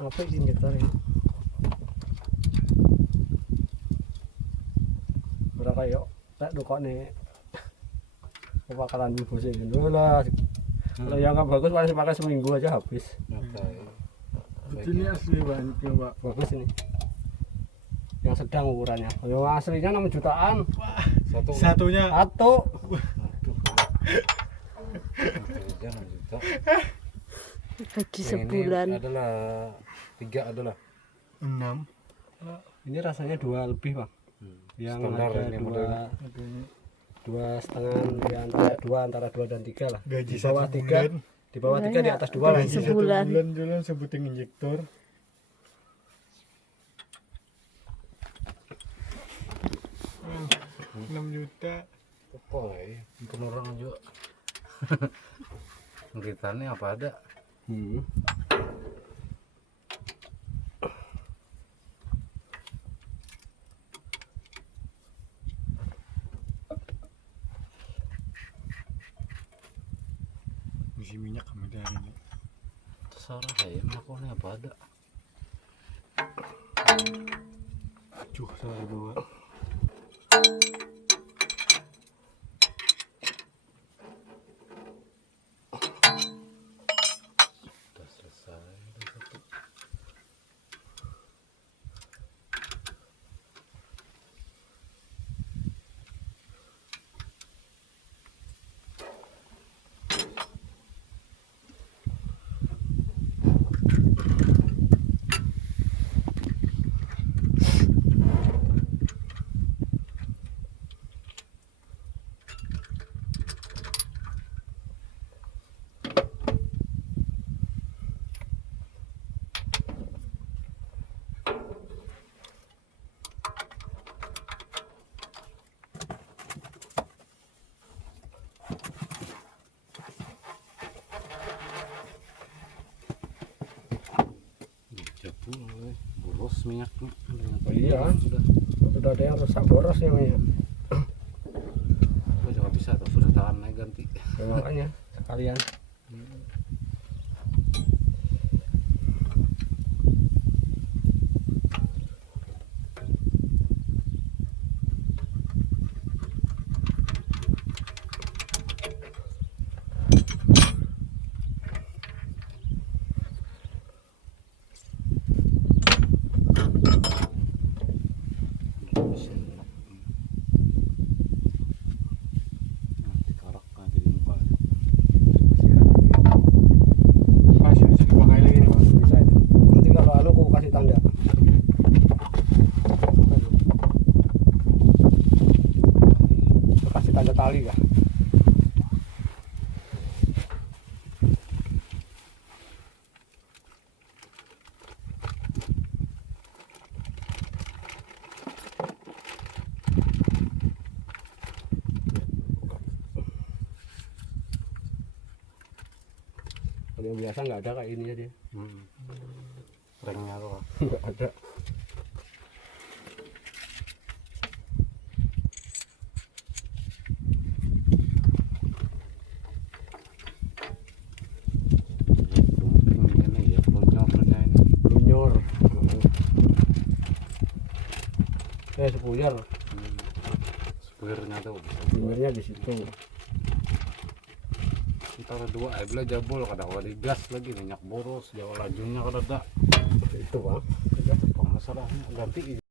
Apa sih injektor ini? Udah kayak tak dukane kebakaran di bos ini lah. Kalau yang nggak bagus masih pakai seminggu aja habis. Ini asli banget coba. Bagus ini. Yang sedang ukurannya. Yang aslinya 6 jutaan. Satunya. Satu. Bagi sebulan. Ini adalah 3 adalah 6. Ini rasanya 2 lebih bang. Yang standar ada ini 2,5 antara 2 dan 3 lah. Gaji Di bawah 1 3, bulan. di bawah 3 di atas 2 lah. Gaji Gaji 1 sebulan. bulan jalan sebutin injektor. Hmm. 6 juta. Pokoknya bukan orang juga. Kita nih apa ada? Isi minyak kami dari ini. Terserah ya, melakukannya apa ada? Acuh salah bawa. Udah selesai, udah satu. Boros minyaknya. Iya. Sudah ada yang rusak boros ya minyak. Gue juga bisa tuh, sudah tahan naik ganti. Ya, makanya sekalian. Masih bisa dipakai lagi nih Pak. Bisa itu. Nanti kalau aku kasih tanda. Aku kasih tanda tali ya. Kalau yang biasa nggak ada kayak ini ya dia. Ringnya tuh. Nggak ada. Ini ya, lonyornya ini. Lunyor. Sepuyar. Spurnya tuh. Lunyornya di situ. Antara 2 bila jabol kadang digas lagi minyak boros, jauh lajunya kada ada. Itu bang. Apa masalahnya ganti